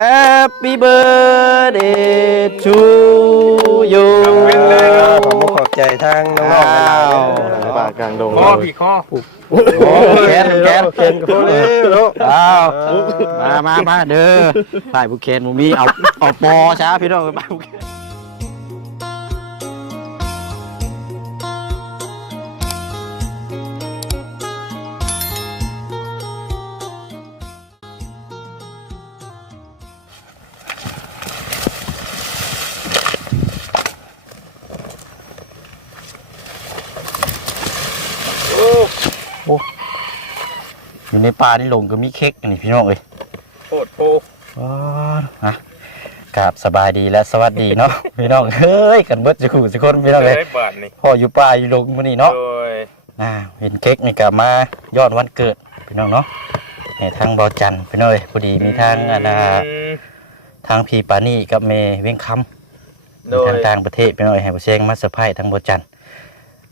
Happy birthday to you ขอบคุณขอบใจทางน้องๆหลายๆเด้อปากกลางดงข้อพี่ข้อโอ้ยแขนแขนแขนกับพวกนี้เนาะอ้าวมามามาเด้อฝ่ายบุคเคนมูมีเอาเอาปอช้าพี่น้องไปบุคเคน อยู่ในป่านี่หลงก็มีเค้กอันนี้พี่น้องเอ้ยโคตรโพว้าวอะกราบสบายดีและสวัสดีเนาะพี่น้องเฮ้ยกันเบิดจะขู่สิคนพี่น้องเลยได้บาทนี่พ่ออยู่ป่าอยู่ลงมื้อนี้เนาะโดยอ่าเห็นเค้กนี่ก็มายอดวันเกิดพี่น้องเนาะในทางเบาจันทร์พี่น้องเอ้ยพอดีมีทางอันน่ะอืมทางพี่ปานี่กับเมเวียงคำโดทายงต่างประเทศพี่น้องเอ้ยให้ผู้เชงมาเซอร์ไพรส์ทางเบาจันทร์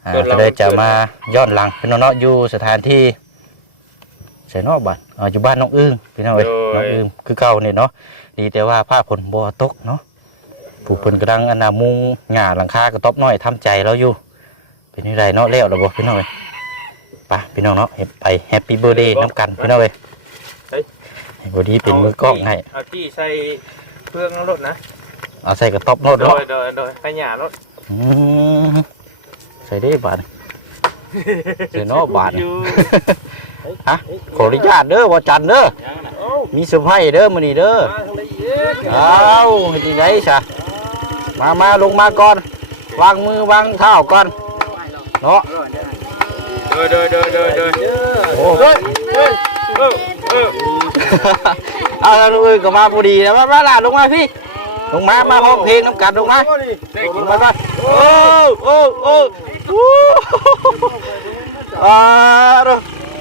อ่าเกิดก็เราเลยจะเกิดมาย้อนหลังพี่น้องเนาะอยู่สถานที่ใส่นอกบ้านอ่าอยู่บ้านน้องอึ้งพี่น้องเอ้ยน้องอึ้งคือเก่าเนี่ยเนาะดีแต่ว่าผ้าผลบัวตกเนาะผู้คนกำลังอนนามุงหงาหลังคากระต๊อบน้อยทำใจแล้วอยู่ เป็นยังไงเนาะแล้วหรอบ่พี่น้องเอ้ยไปพี่น้องเนาะเฮ็ดไปแฮปปี้เบ t ร์ a เดย์น้ำกันพี่น้องเอ้ยให้บอดีเป็นมือกล้องให้เอาที่ใส่เครื่องรถนะเอาใส่กระต๊อบโนดโดเนาะยโดยโดยขยะรถอืมใส่ได้บาทใส่เนอกบาทอยู่ ฮะขออนุญาตเด้อว่าจันเด้อมีเซอร์ไพรส์เด้อมื้อนี้เด้อมาทางไหนอีกเอาเฮ็ดยังไงซะมามาลงมาก่อน วางมือวางเท้าก่อนเนาะโดยโดยโดยโดยโดยโอ้เฮ้ยเฮ้ยเออเออเอาแล้วลุยก็มาพอดีแล้วมามาล่ะลงมาพี่ลงมามาห้องเพลงน้ำกันลงมาได้ลกินงมามามาโอ้โอ้โอ้วู้อ่าดู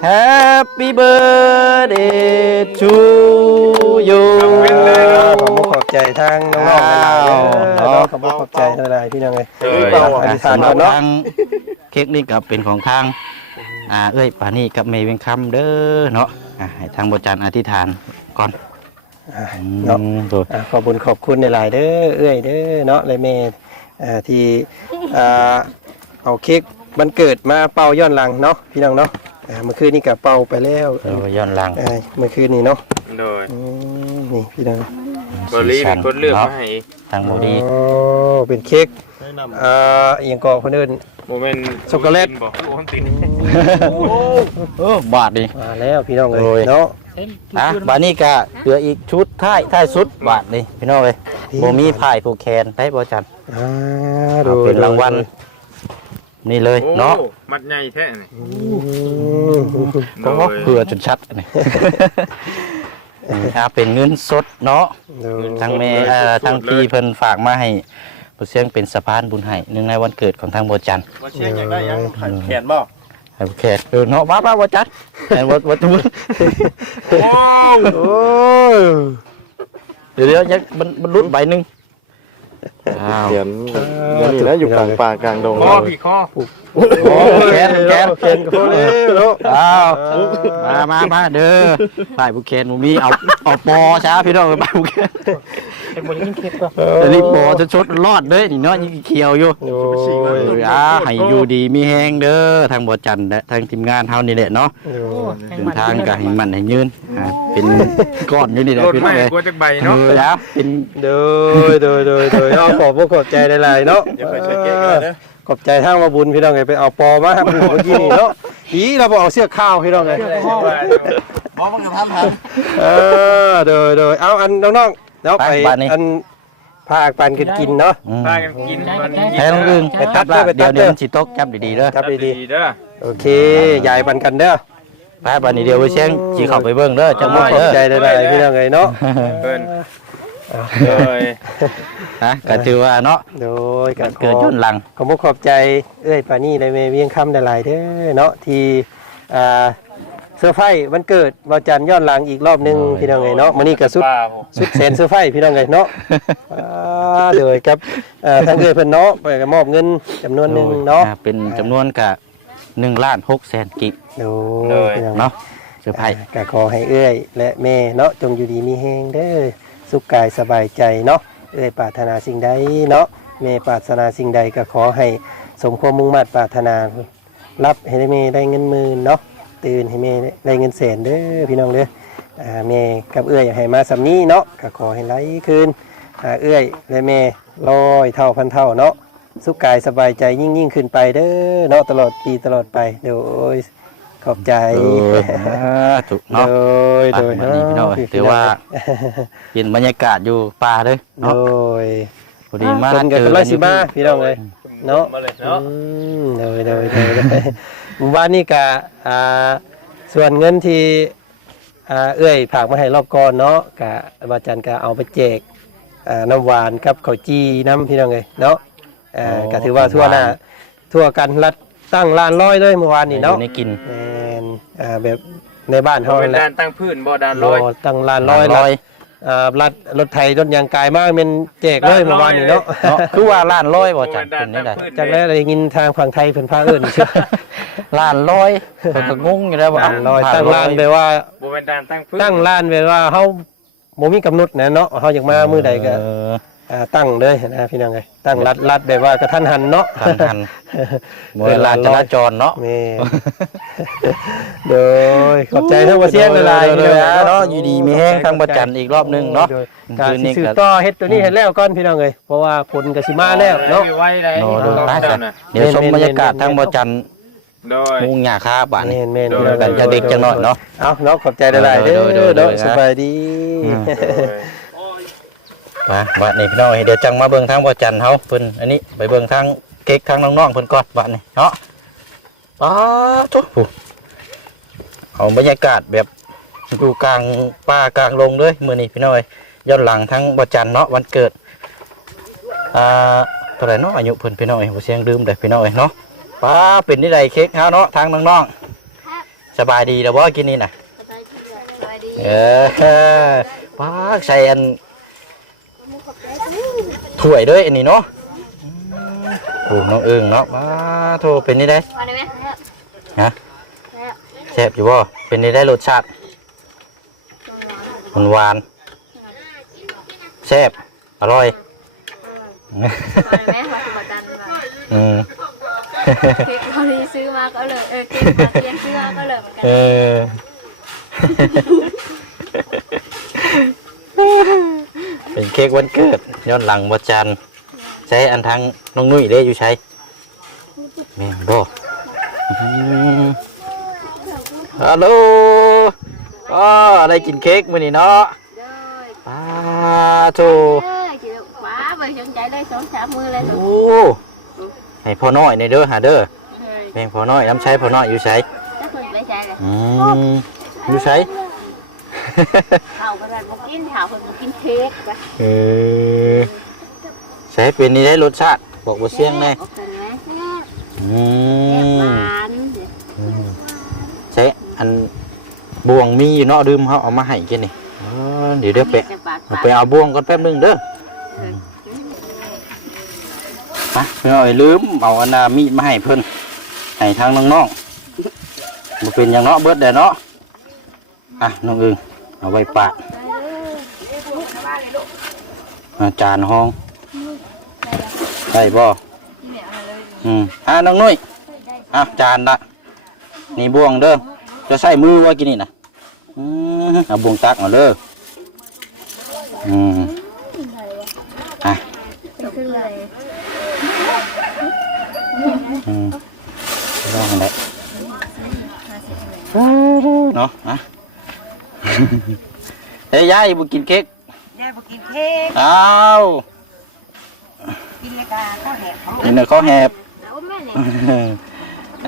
Happy birthday to you ขอบคุณขอบใจทางน้องๆหลายๆเด้อเอาเนาะขอบคุณขอบใจหลายๆพี่น้องเอ้ยเออเอาอธิษฐานก่อนเนาะทางเค้กนี่ก็เป็นของทางอ่าเอ้ยปานี่กับเมย์เวียงคำเด้อเนาะอ่าให้ทางบจันอธิษฐานก่อนอ่าอืเนาะมโดย อ่าขอบคุณขอบคุณหลายๆเด้อเอ้ยเด้อเนาะเลยแม่อ่าที่อ่าเอาเค้กวันเกิดมาเป่าย้อนหลังเนาะพี่น้องเนาะ อ่าเมื่อคืนนี้ก็เป่าไปแล้วเออย้อนหลังอ่าเมื่อคืนนี้เนาะโดยอืมนี่พี่น้องบรีเป็นคนเลือกมาให้ทางบดีโอ้เป็นเค้กอ่าอหยังก็คนอื่น โมเมนต์ช็อกโกแลต บอกโอ้ตินเออบาทดิ มาแล้วพี่น้องเลโอ้ย ยเนาะ อะบาทนี่ก็เหลืออีกชุดท้ายท้ายสุดบาทนี่พี่น้องเลยโบมีพายผูกแคนได้บจันอ่าเอาเป็นรางวัล นี่เลยโอ้เนาะมัดใหญ่แท้นี่อืมโดยเพื่อจนชัดอันนี่ อ่าเป็นเงินสดเนาะ โดยทางเมเอ่อทางพี่เพิ่นฝากมาให้ผู้เสียงเป็นสะพานบุญให้เนื่องในวันเกิดของทางบัวจันทร์ว่าเชียงอยากได้ยังแขนบ่ให้ผู้แขกเออเนาะมามาบัวจันทร์แต่วัดวัดทุนว้าวโอ้ยเดี๋ยวเดี๋ยวยังมันมันรุดใบหนึง อ้าวเขียนเดี๋ยวนี้นะอยู่กลางป่ากลางดงข้อพี่ข้อโอ้แขนแขนแขนกับพวกนี้เนาะอ้าวมามามาเด้อฝ่ายผู้แขนบ่มีเอาเอาปอช้าพี่น้องฝ่ายผู้แขน ไอ้บนยิ่งเค็ดป่ะแต่นี่ปอจะชดรอดเด้อนี่เนาะยังเขียวอยู่โอ้เอยออ่าให้อยู่ดีมีแฮงเด้อทางบัวจันทร์และทางทีมงานเฮานี่แหละเนาะโอ้เดินทางก็ให้มันให้ยืนอ่าเป็นก้อนอยู่นี่แหละรถพี่น้ไม่องเลยกลัวจักใบเอเนาะอแล้วเป็นโดยโดยโดยโดยเอาขอบพวกขอบใจหลายๆเนาะเดี๋ยวไปช่วยเก๊กกันนะขอบใจทางมาบุญพี่น้องไงไปเอาปอมาครับเมื่อกี้นี่เนาะอีเราบอกเอาเสื้อข้าวพี่น้องไงบ่มันก็ทำทเออโดยโดยเอาอันน้องๆ เนาะไปอันพาปันกันกินเนาะ อืมพากันกินมันกินแพ้น้องอึงไปตัดละเด้อไปตัเดี๋ยวดเด้อ เดี๋ยวมันสิตกจับดีๆเด้อครับดีเด้อๆโอเคยายปันกันเด้อไปบัดนี้เดี๋ยวไปเชียงสิเข้าไปเบิ่งเด้อจังหขน่อยอบเด้อใจหลายๆพี่น้องไงเนาะเพิ่นโดยฮะก็ถือว่าเนาะโดยกัมันนเกิดย้อนหลัง ขอบคุณขอบใจเอ้ยปานี่ได้เมเวียงคำได้หลายเด้อเนาะที่อ่า เซอร์ไพรส์วันเกิดวาจันทร์ย้อนหลังอีกรอบหนึงพี่น้องเอ้ยเนาะมื้อนี้ก็สุด ป้าผมสุดแสนเซอร์ไพรส์พี่น้องเอ้ยเนาะอ่าเดี๋ยวครับเอ่อทางเอ้ยเพิ่นเนาะไปก็มอบเงินจำนวนหนึงเนาะอ่เป็นจำนวนกะ1ล้าน6แสนกิบโดยพี่น้องเนาะเซอร์ไพรส์ก็ขอให้เอ้ยและแม่เนาะจงอยู่ดีมีแฮงเด้อสุขกายสบายใจเนาะเอ้ยปรารถนาสิ่งใดเนาะแม่ปรารถนาสิ่งใดก็ขอให้สมความมุ่งมั่นปรารถนารับให้ได้แม่ได้เงินหมื่นเนาะ ตื่นให้แม่ได้เงินแสนเด้อพี่น้องเด้ออ่าแม่กับเอ้ยอยากให้มาสำนี้เนาะก็ขอให้ไหลคืนอ่าเอ้ยและแม่ร้อยเท่าพันเท่าเนาะสุขกายสบายใจยิ่งยิ่งขึ้นไปเด้อเนาะตลอดปีตลอดไปโดยขอบใจเออถูกเนาะโดยโดยอะวันนี้พี่น้อยถือว่าเห็นบรรยากาศอยู่ป่าเด้อโดเนาะยพอดีมาคนกับเจคอนร้กัอยนอสิยู่มาพี่น้องเลยเนาะมาเลยอืเนาะมโดยโดยโดยโดย หมู่บ้านนี่กะอ่าส่วนเงินที่อ่าเอื้อยผากมาให้รอบก่อนเนาะกะวาจันกะเอาไปแจกอ่าน้ำหวานกับข้าวจีน้ำพี่น้องเลยเนาะอ่าก็ถือว่าทั่วหน้าทั่วกันรัดตั้งลานร้อยเลยเมื่อวานนี่เนาะอยู่ในกิน แม่นอ่าแบบในบ้านเขาเขาเป็นั่นนแหด้าละนตั้งพื้นบ่ด้านรร้ออยตั้งลานร้อยร้อย อ่ารัดรถไถรถยางกายมากเป็นแจกเลยเมื่อวานนี่เนาะเนาะคือว่าล้านร้อยบ่จัดเป็นนี่ได้จากนั้นได้ยินทางฝั่งไทยเพิ่นพาเอิ้นชื่อล้านร้อยเพิ่นก็งงอยู่แล้วว่าลานลอยตั้งลานไปว่าบ่เป็นด้านตั้งพื้นตั้งลานไปว่าเฮาบ่มีกำหนดนะเนาะเฮาอยากมามื้อใดก็เอออ่าตั้งเลยนะพี่น้องเอ้ยตั้งรัดรัดแบบว่ากระทันหันเนาะ ทันทันบ่เวลาจราจรเนาะ แม่ โดยขอบใจทั้งบ่เสียงหลายๆเลพี่ยน้องเนาะอยู่ดีมีแห้งทางประจันอีกรอบหนึงเนาะโดยการคืนนี้สืบก็ต่อเฮ็ดตัวนี้เฮ็ดแล้วก่อนพี่น้องเอ้ยเพราะว่าผลก็สิมาแล้วเนาะ ไว้ได้โดยโดยต้องไปเจ้าจ้ะน่ะเดี๋ยวชมบรรยากาศทางประจันโดย มุงหญ้าคาบ้านนี่แม่นโดยๆกันจะเด็กจังหน่อยเนาะ เอาเนาะขอบใจหลายๆเด้โดอยๆๆเนาะๆสบายดีอืมโดย มาบัดนี้พี่น้องเดี๋ยวจังมาเบิ่งทางประจันเฮาเพิ่นอันนี้ไปเบิ่งทางเก๊กทางน้องๆเพิ่นก่อนบัดนี้เนาะป้าตุ๊ผู้เอาบรรยากาศแบบอยู่กลางป่ากลางลงเลยมื้อนี้พี่น้องเอ้ยย้อนหลังทั้งประจันเนาะวันเกิดอ่าเท่าไหร่เนาะอายุเพิ่นพี่น้องเอ้ยบ่เสียงลืมเด้อพี่น้องเอ้ยเนาะป้าเป็นนี่ไดเค้กเฮาเนาะทางน้องๆสบายดีแล้วบ่กินนี่น่ะสวัสดีเออป้าใส่อัน ถ้วยด้วยอันนี้เนาะอืมโอ้น้องเอิงเนาะป้าโทรเป็นนี่ได้มาได้ไหมฮะแซ่บอยู่บ่เป็นนี่ได้รสชาติหวานหวานๆแซ่บอร่อยมาได้ไหมมาสมัครกันมาอืมเค้กเขาที่ซื้อมาก็เลยเออเค้กมาเรียนซื้อมาก็เลยเหมือนกันเออ เป็นเค้กวันเกิดย้อนหลังวันจันทร์ใช้อันทั้งน้องนุ่ยเด้อยู่ใช้แม่งบ่อืมฮัลโหลอ๋อได้กินเค้กมื้อนี้เนาะเลยป้าโถเออจิ๋วว้าไปสนใจเลยสองสามมือเลยโอ้ให้พ่อน้อยในเด้อหาเด้อเฮ้ยแม่งพ่อน้อยน้ำใช้พ่อน้อยอยู่ใช้ถ้าคนไปใช้เลยอืมอยู่ใช้เขาก็ได้มากินเขาคนมากินเค้กไปเออใช้เป็นนี่ได้รสชาติ บอกว่าเสียงแน่โอเคไหมอืแซ่บหมวานใช้อันบ่วงมีอยู่เนาะดื่มเขาเอามาให้กินนี่อ๋อเดี๋ยวเดี๋ยวไปจะปาดเอาไปเอาบ่วงก่อนแป๊บหนึงเด้อ ไปเพื่อนเอ้ยลืมเอาอันนามีดมาให้เพิ่นให้ทางน้องๆบ่เป็นอย่างเนาะเบิดเด้อเนาะอะน้องอึง เอาไว้ปาดอาจารย์ห้อง ได้บ่อืมอะน้องนุ้ยอะจานละนี่บ่วงเด้อจะใส่มือว่ากินนี่นะอืมเอาบ่วงตักมาเด้ออืมอะขึ้นเลยอืมลองได้เนาะอะ เฮ้ยยายบุกินเค้กยายบอกกินเค้กอ้าวกินเลยกาข้าวแหบของกินเนื้อข้าวแหบเอาแม่เลย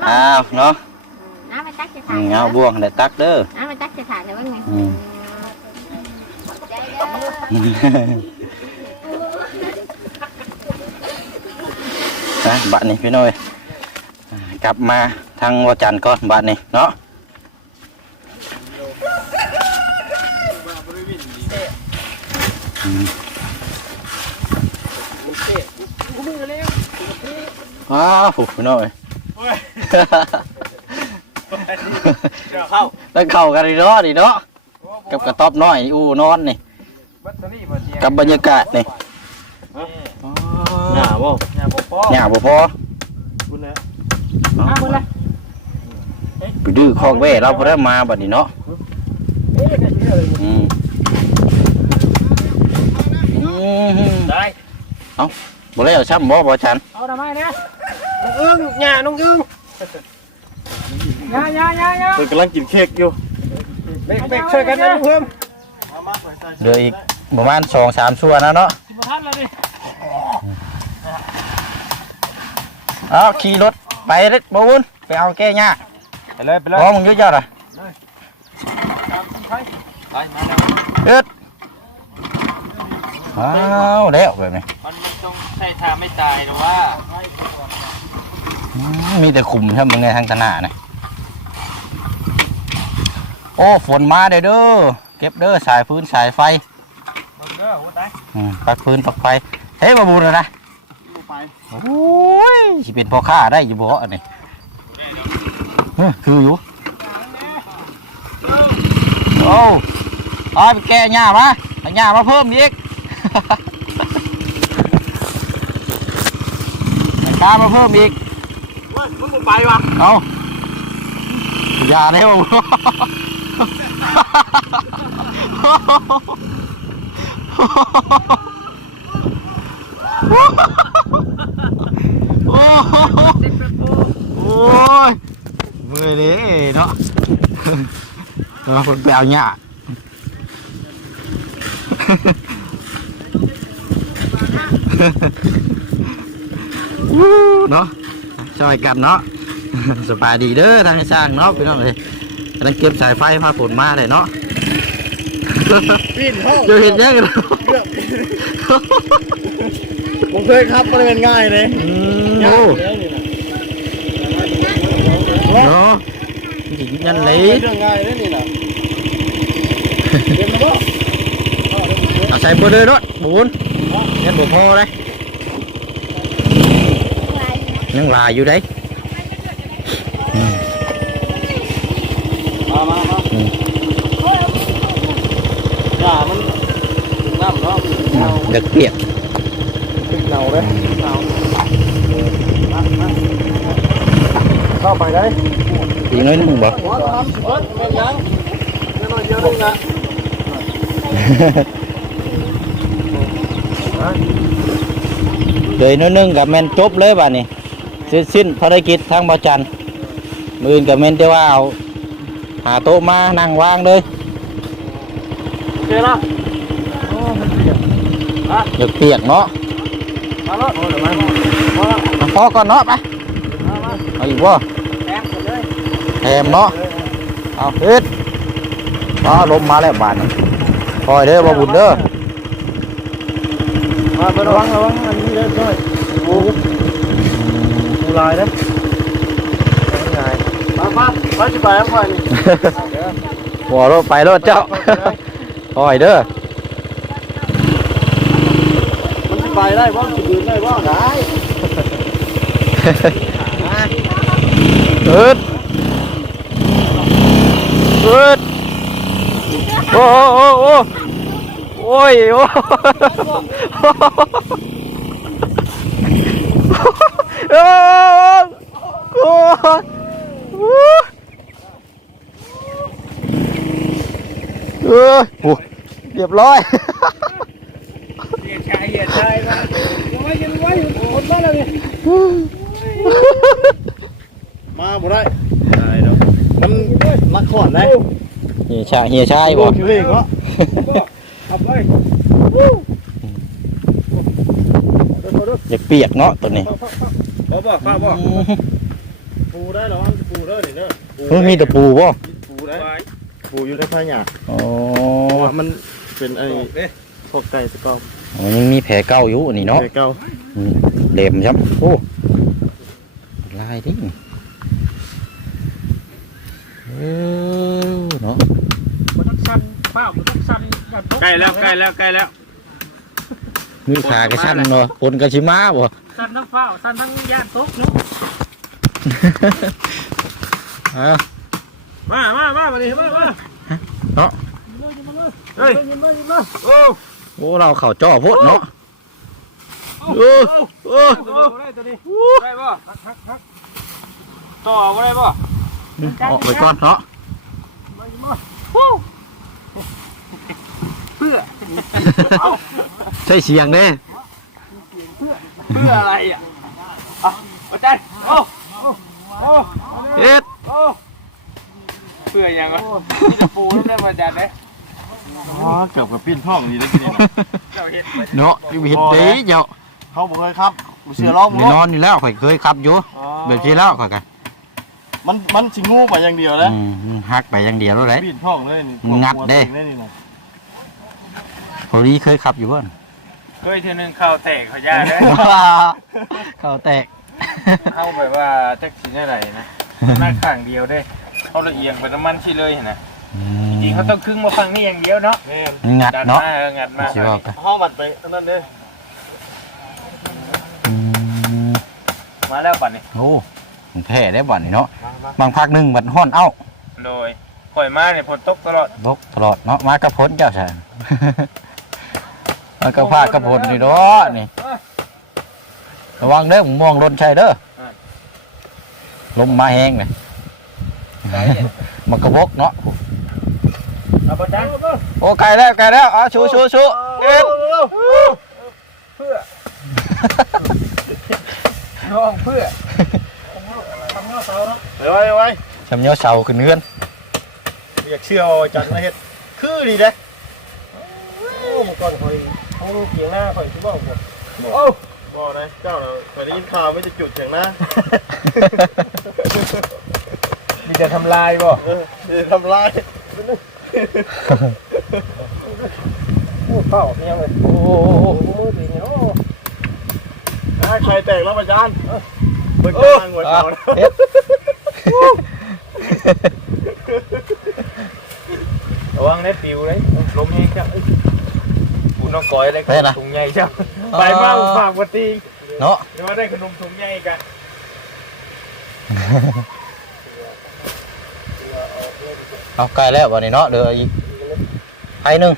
อ้าวเนาะน้ำไปตักจะอืถ่ายมเอาบ่วงได้ตักเด้อน้ำไปตักจะถ่ายเลยว่าไงอืมใจเด้นะบัดนี้พี่น้อยอ่ากลับมาทางวัดจันทร์ก่อนบัดนี้เนาะ อืมอ้าวพี่น้อยเดี๋ยวเข้าแล้วเข้ากันดีเนาะดีเนาะกับกระต๊อบน้อยอู้นอนนี่แบตเตอรี่บ่เสียกับบรรยากาศนี่หน้าบ่หน้าบ่พอหยาบ่พอคุณนะอ้าวเลยไปดื้อคอกเว่เราพอได้มาบัดนี้เนาะเอ๊ะก็เชื่อเลยอืมอืม ได้ บ่ได้เอาช้ำบ่บ่ชันเอาทำไมเนี่ยอึ้งหญ้าน้องอึ้งยายายายาเพิ่นกำลังกินเค้กอยู่เบ๊กๆช่วยกันนะเพิ่มเหลืออีกประมาณ2-3ชั่วนะเนาะสิบทันแล้วดิเอาขี่รถไปเด้อบ่วุ่นไปเอาแก้หญ้าไปเลยไปเลยพอมึงอยู่จ้าล่ะไปมาแล้วเอิดอ้าวแล้วแบบนี้มันมัน ต้องใช้ทางไม่ตายหรือว่าอืมมีแต่ขุมครับมึงไงทางตะหน้าน่ะโอ้ฝนมาเด้อเด้อเก็บเด้อสายพื้นสายไฟเบิ่งเด้อโอ้ตายอืมปักพื้นปักไฟเฮ้ยมาบูนแล้วนะบ่ไปโอ้ยสิเป็นพ่อค้าได้อยู่บ่อันนี้เฮ้ยคืออยู่โอ้เอาไปแก้หญ้ามาเอาหญ้ามาเพิ่มอีก เอา ตามาเพิ่มอีกเว้ยมึงบ่ไปวะเอาอย่าเร็วโอ้ยเมื่อยเลยเนาะเราคนไปเอาหญ้าวู้ เนาะช่วยกันเนาะสบายดีเด้อทางสร้างเนาะพี่น้องเลยกำลังเก็บสายไฟพาฝนมาเลยเนาะปีนห้องอยู่เห็นยังไงผมเคยครับมันเป็นง่ายเลยอืมโอ้เนาะหญิงยันเลยเรื่องง่ายเลยนี่นะเห็นไหมเอาใส่เบอร์เลยรถบุญยันบ่พอเลย ยังลายอยู่ได้มามามาอืมหญ้ามันน้ำเนาะเด็กเปียกติดเหนาเลยเหนาเข้าไปได้อีกน้อยหนึงบ่หัวทำเบิดเป็นยังแค่น้อยเดียวนึงนะเลยน้อยหนึงกับแมนจบเลยบ่านี่ สิ้นสิ้นภารกิจทางบ่อจันทร์มืออื่นกับแมนแต่ว่าเอาหาโต๊ะมานั่งวางเลยโอเคนะโอ้มันเปียกเด็กเปียกเนาะมาแล้วโอ้เดี๋ยวมามาแล้วเอาพอก่อนเนาะไปเอาอีกบ่แอบไปเลยแถมเนาะเอาเฮ็ดอ๋อลมมาแล้วบาดนี้คอยเด้อบ่บุญเด้อมาไประวังระวังอันนี้เด้อด้วยโอ้ดู ลายเด้อง่ายมามาไปสิไปแล้วไปนี่หัวรถไปรถเจ้าคอยเด้อมันสิไปได้บ่สิยืนได้บ่ได้เอิดเอิดโอ้โอ้โอ้โอ้ยโอ้ โอ้โอ้เออโอ้เรียบร้อยเฮียชายเฮียชายมาไว้ยังไว้คนมาแล้วนี่มาบ่ได้ได้เนาะมันมาขอนได้เฮียชายเฮียชายบ่คิวเองเนาไปอยากเปียกเนาะตัวนี้ บ่บ่ข้าบ่ปูได้เหรอปูเด้อนี่เด้อเฮ้ยมีแต่ปูบ่ปูได้ปูอยู่ในพายาอ๋อเพราะว่ามันเป็นไอ้พวกไก่สกอมอ๋อยังมีแผลเก่าอยู่อันนี่เนาะไก่เก่าอืมเด็มครับโอ้ลายดิเออเนาะมันต้องสั่นเปล่ามันต้องสั่นแบบใกล้แล้วใกล้แล้วใกล้แล้วมือขากระชั้นเนาะปนกระชิมาบ่ สั่นทั้งเปล่าสั่นทั้งย่านตกเนาะอ้าวมามามามาดิมามาเนาะเฮ้ยยินมายินมาโอ้โอ้เราเข่าจ่อโพดเนาะโอ้โอ้ได้ตัวนี้ได้ป่ะต่อบ่ได้ป่ะออกไปก่อนเนาะมายินมาใช่เสียงเด้ เพื่ออะไรอะอะอาจารย์โอ้โอ้เอ็ดโอ้เพื่อยังวะนี่จะปูแล้วได้มาอาจารย์เนี่ยอ๋อเกือบกับปิ้นท้องนี่แล้วกินนี่นะเจ้าเห็ดเนาะอยู่เห็นเด้เจ้าเขาบอกเลยครับเสือร้องแน่นอนอยู่แล้วข่อยเคยขับอยู่แบบที่แล้วข่อยกันมันมันสิงูไปอย่างเดียวนะอืมหักไปอย่างเดียวแล้วแหละปิ้นท้องเลยนี่งัดเด้ตัวนี่นะพอดีเคยขับอยู่บ้าน เคยเทีนึงข้าวแตกเขาย่าเลยเข่าแตก เข้าแบบว่าแท็กซี่อะไรนะหน้าข้างเดียวได้เขาละเอียงไปน้ำมันที่เลยเห็นนะจริงๆเขาต้องครึ่งมาฟังนี่อย่างเดียวเนาะแม่นงัดดัเนาะมาอองัดมาสิว่ากันห้องบัดไปอันนั้นเด้อืมมาแล้วปัดนี่โอ้แท้ได้บ่อนนี่เนาะบางภาคหนึ่งบัดฮ้อนเอ้าโดยข่อยมาเนี่ยฝนตกตลอดลกตลอดเนาะมากระพ้นเจ้าชาย มากระพากระพ้นนี่เนาะนี่ ระวังเด้อม่วงหล่นใช่เด้อลมมาแห้งเลยมันกระบกเนาะเอาประจันโอ้ไกลแล้วไกลแล้วเอาชูชูชูเอ็ดน้องเพื่อเดี๋ยวไว้เดี๋ยวไว้ชำเนียวเสาขึ้นเงื่อนอยากเชื่อว่าจันนะเฮ็ดคือดีเด้โอ้เมื่อก่อนคอย เอาเกียงหน้าคอยที่บอกหมดโอ้บ่นะเจ้าเราเคยได้ยินข่าวไม่จะจุดเสียงนะมีจะทำลายบ่เออจะทำลายพูดเปล่าเนี่ยเลยโอ้โหโอ้มือดีเนี่ยโอ้ถ้าใครแตกแล้วประจานเบิ่งโอ้ทางหัวเสานะเอ็ดระวังได้ปิวเลยลมแห้งจ้ะปู น้องก้อยได้ขนมถุงใหญ่จ้ะไปมาฝากวันตีเนาะเดี๋ยวว่าได้ขนมถุงใหญ่กันเอาไกลแล้ววันนี้เนาะเดี๋ยวอีกไอ้หนึ่ง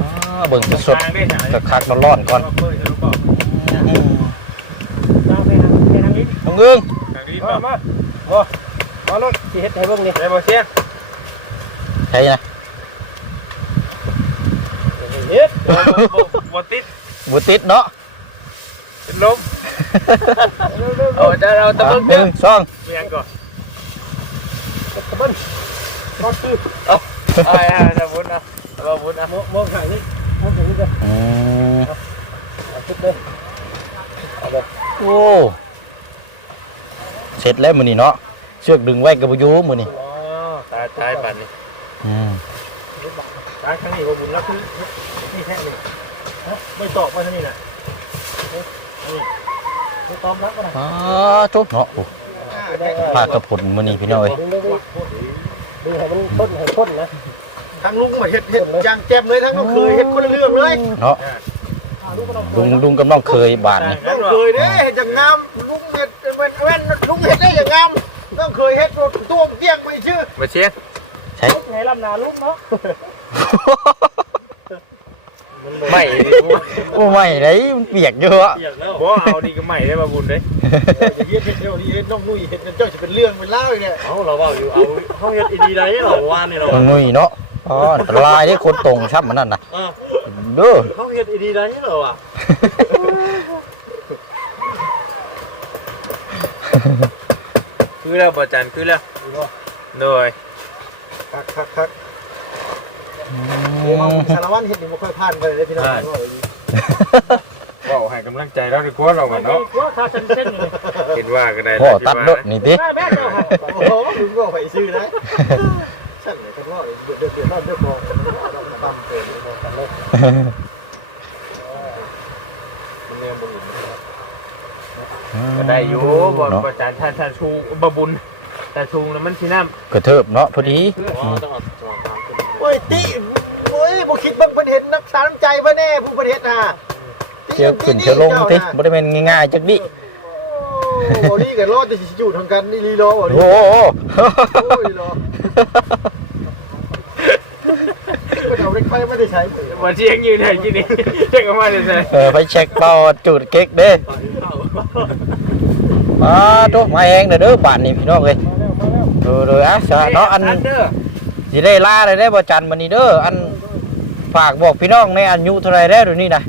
อ่าเบิ่งสดทางได้ไหนๆกับคักๆร้อนๆก่อนเปิดจะรู้เปล่าเจ้าไปทางไปทางนี้น้องเอื้องทางนี้มาเปล่ามามาแล้วสิเฮ็ดให้เบิ่งนี่ได้บ่เสียใช่นะ เฮ็ดบ่ติดบุติดเนาะเป็นลมเอาจะเราตะอะเบิ่งหนึ่งสองเมียงก่อนตะเบิ่งรอดตื้อเอาไอ้ฮะจะบุญนะเราบุญนะมองมองทางนี้มองทางนี้ก็อืมเอาทุกเด้อโอ้เสร็จแล้วมือนี่เนาะเชือกดึงไว้กับยูมือนี่อ๋อตายตายปันนี่อืมตายครั้งนี้บ่บุญแล้วคือ นี่แค่นี้ฮะไม่ตอกมาทางนี้น่ะนี่ไม่ตอมรับก็ได้อ้าจุ๊บเนาะโอ้พากระผลมือนี่พี่น้อยดึงดึงดึงให้มันพ้นให้พ้นนะทั้งลุงมาเฮ็ดเฮ็ดอย่างแจ่มเลยทั้งก็เคยเฮ็ดคนละเรื่องเลยเนาะลุงลุงกำลังเคยบาทนี่ต้องเคยเด้เฮ็ดอย่างงามลุงเฮ็ดเว้นเว้นลุงเฮ็ดได้อย่างงามต้องเคยเฮ็ดตัวเตี้ยงไปชื่อมาเชียร์ใช่ลุกไงลำนาลุกเนาะ ไม่ โอ้ไม่เลยมันเปียกเยอะเตี้ยงแล้วบ่เอาดีก็ไม่ได้มาบุญเลยอย่าเฮ็ดเฮ็ดเดี๋ยวนี้เฮ็ดน้องนุ่ยเฮ็ดเจ้าจะเป็นเรื่องเป็นเล่าวเนี่ยเอาเราเว้าอยู่เอาเฮาเฮ็ดอีดีได้เหรอว่านี่เราน้องนุ้ยเนาะอ๋ออันตรายได้คนตรงชับมันนั่นนะเออเด้อเฮาเฮ็ดอีดีได้เหรอวะคือแล้วประจันคือแล้วโดยคักคักคักเดี๋ ยวเอาสารวัตรเฮ็ดนี่บ่ค่อยผ่านไปเลยพี่น้องว่าให้กำลังใจเราดีกว่าเราเนาะกลัวขาฉันเส้นอยู่นี่คิดว่าก็ได้พ่อตัดรถนี่ติโอ้โหลุงก็ไปซื้อนะฉันรอดเดือดเดือดเดือดเดือดพอต้องมาตั้งเกินมตั้งเลิกมันเรียนบุญก็ได้อยู่บ่เนาะบ่จานท่านท่านชูบบุญแต่ชูแล้วมันสิน้ำกระเทิบเนาะพอดี โอ้ยติ บ่คิดเบิ่งเพิ่นเห็นนักษาน้ำใจเพิ่นแน่ผู้ประเทศน่ะเที่ยวขึ้นเที่ยวลงติบ่ได้แม่นง่ายๆจักดิโอ้นี่กันรอดจะสิอยู่ทางกันนี่ลีรอบ่นี่โอ้โหลีรอเพิ่นเอาเล็กไฟไม่ได้ใช้บ่เชียงยืนให้กินนี่เช็คออกมาได้ใช่เออไปเช็คเป่าจุดเก๊กเด้มาโตมาเองเด้อเด้อบ้านนี้พี่น้องเอ้ยโดยโดยอะซะเนาะอันสิได้ลาได้ได้บ่จันมื้อนี้เด้ออัน ฝากบอกพี่น้องในอายุเท่าไหร่แล้วเดี๋ยวนี้นะ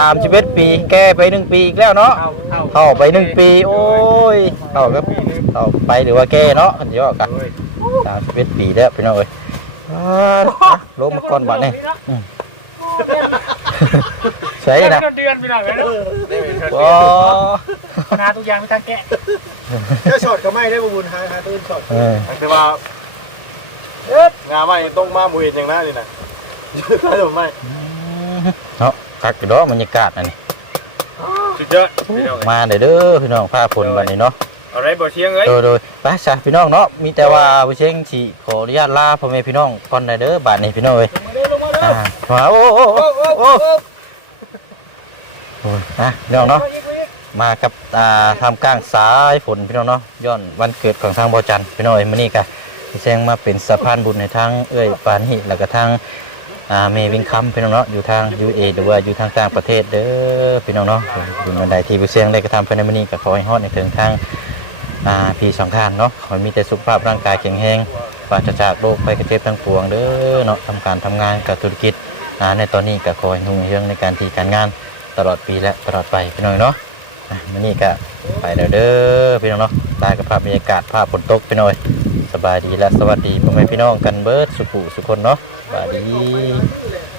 31ปี แก่ไปหนึ่งปีอีกแล้วเนาะเอาเอาเข้าไปหนึ่งปี โอ้ยเข้ากับเข้าไปหรือว่าแก่เนาะกันยอกัน31ปีแล้วพี่น้องเอ้ยอ่าอะลงมาก่อนบัดนี้อืมใช่นะเดือนพี่น้องเลยนะโอ้ปัญหาทุกอย่างไม่ทันแกะเจ้าช็อตก็ไม่ได้บ่บุญหาหาตื่นช็อตเออแต่ว่าเอ๊ะงานใหม่ต้องมาหมู่เฮ็ดจังนั้นนี่น่ะ ใช่หรือไม่เนาะคักอยู่เนาะบรรยากาศอันนี้สุดยอดพี่น้องมาเด้อเด้อพี่น้องผ้าฝนบัดนี้เนาะเอาไรบ่เชียงเอ้ยโดยโดยไปซะพี่น้องเนาะมีแต่ว่าผู้เชงสิขออนุญาตลาพ่อแม่พี่น้องก่อนได้เด้อบัดนี้พี่น้องเอ้ยอ่าว้าวโอ้โอ้โอ้โอ้โอ้ยอะพี่น้องเนาะมากับอ่าทำกลางสายฝนพี่น้องเนาะย้อนวันเกิดของทางบ่อจันทร์พี่น้องเอ้ยมื้อนี้ก็พี่แซงมาเป็นสะพานบุญในทางเอ้ยปานหิแล้วก็ทาง อ่าเมวิงคัมพี่น้องเนาะอยู่ทาง UA หรือว่าอยู่ทางต่างประเทศเด้อพี่น้องเนาะอยู่ในใดที่ผู้เสียงได้กระทำภายในมื้อนี้ก็ขอให้ฮอดในถึงทางอ่าพี่สองข้างเนาะขอให้มีแต่สุขภาพร่างกายแข็งแรงปราศจากโรคภัยกระเจ็บทั้งปวงเด้อเนาะทำการทำงานกับธุรกิจอ่าในตอนนี้ก็ขอให้รุ่งเรืองในการที่การงานตลอดปีและตลอดไปพี่น้องเนาะมื้อนี้ก็ไปแล้วเด้อพี่น้องเนาะตายกับภาพบรรยากาศภาพฝนตกพี่น้อยสบายดีและสวัสดีพ่อแม่พี่น้องกันเบิร์ดสุขุสุคนเนาะ ปาดี